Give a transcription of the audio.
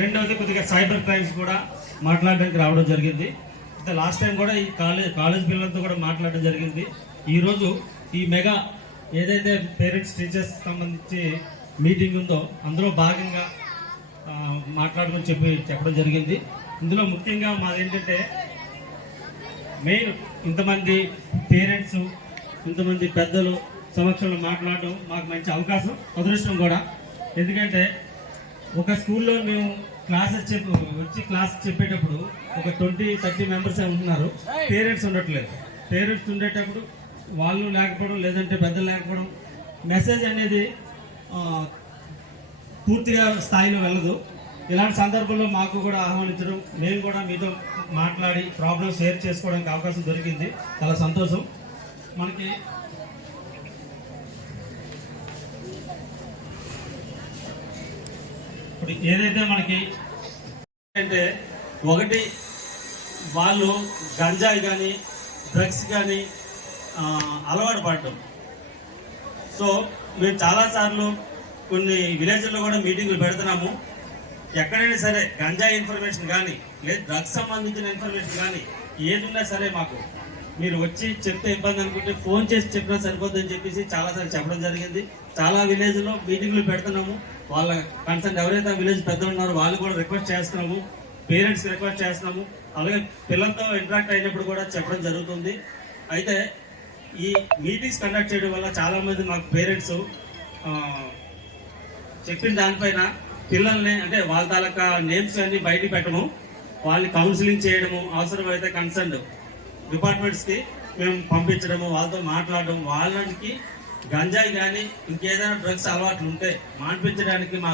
రెండవది కొద్దిగా cyber crimes కూడా మాట్లాడడానికి రావడం జరిగింది. అయితే లాస్ట్ టైం కూడా ఈ కాలేజ్ కాలేజ్ పిల్లలతో కూడా మాట్లాడడం జరిగింది. ఈరోజు ఈ మెగా ఏదైతే పేరెంట్స్ టీచర్స్ సంబంధించి మీటింగ్ ఉందో అందులో భాగంగా మాట్లాడమని చెప్పి చెప్పడం జరిగింది. ఇందులో ముఖ్యంగా మాది ఏంటంటే మెయిన్ ఇంతమంది పేరెంట్స్ ఇంతమంది పెద్దలు సమక్షంలో మాట్లాడడం మాకు మంచి అవకాశం అదృష్టం కూడా. ఎందుకంటే ఒక స్కూల్లో మేము క్లాసెస్ చెప్పి వచ్చి క్లాస్ చెప్పేటప్పుడు ఒక ట్వంటీ థర్టీ మెంబర్స్ ఉంటున్నారు. పేరెంట్స్ ఉండట్లేదు. పేరెంట్స్ ఉండేటప్పుడు వాళ్ళు లేకపోవడం లేదంటే పెద్దలు లేకపోవడం మెసేజ్ అనేది పూర్తిగా స్థాయిలో వెళ్ళదు. ఇలాంటి సందర్భంలో మాకు కూడా ఆహ్వానించడం మేము కూడా మీతో మాట్లాడి ప్రాబ్లమ్ షేర్ చేసుకోవడానికి అవకాశం దొరికింది. చాలా సంతోషం. మనకి ఏదైతే మనకి అంటే ఒకటి వాళ్ళు గంజాయి కానీ డ్రగ్స్ కానీ అలవాటు పడటం. సో మేము చాలాసార్లు కొన్ని విలేజ్లో కూడా మీటింగ్లు పెడుతున్నాము. ఎక్కడైనా సరే గంజాయి ఇన్ఫర్మేషన్ కానీ లేదు డ్రగ్స్ సంబంధించిన ఇన్ఫర్మేషన్ కానీ ఏది ఉన్నా సరే మాకు మీరు వచ్చి చెప్తే ఇబ్బంది అనుకుంటే ఫోన్ చేసి చెప్పినా సరిపోద్దని చెప్పేసి చాలాసార్లు చెప్పడం జరిగింది. చాలా విలేజ్లో మీటింగ్లు పెడుతున్నాము. వాళ్ళ కన్సర్న్ ఎవరైతే విలేజ్ పెద్దలు ఉన్నారో వాళ్ళు కూడా రిక్వెస్ట్ చేస్తున్నాము. పేరెంట్స్ రిక్వెస్ట్ చేస్తున్నాము. అలాగే పిల్లలతో ఇంటరాక్ట్ అయినప్పుడు కూడా చెప్పడం జరుగుతుంది. అయితే ఈ మీటింగ్స్ కండక్ట్ చేయడం వల్ల చాలామంది మాకు పేరెంట్స్ చెప్పిన దానిపైన పిల్లల్ని అంటే వాళ్ళ తాలూకా నేమ్స్ అన్ని బయట పెట్టము. వాళ్ళని కౌన్సిలింగ్ చేయడము అవసరమైతే కన్సర్న్ డిపార్ట్మెంట్స్కి మేము పంపించడము వాళ్ళతో మాట్లాడడం వాళ్ళకి గంజాయి కానీ ఇంకేదైనా డ్రగ్స్ అలవాట్లు ఉంటే మాన్పించడానికి మా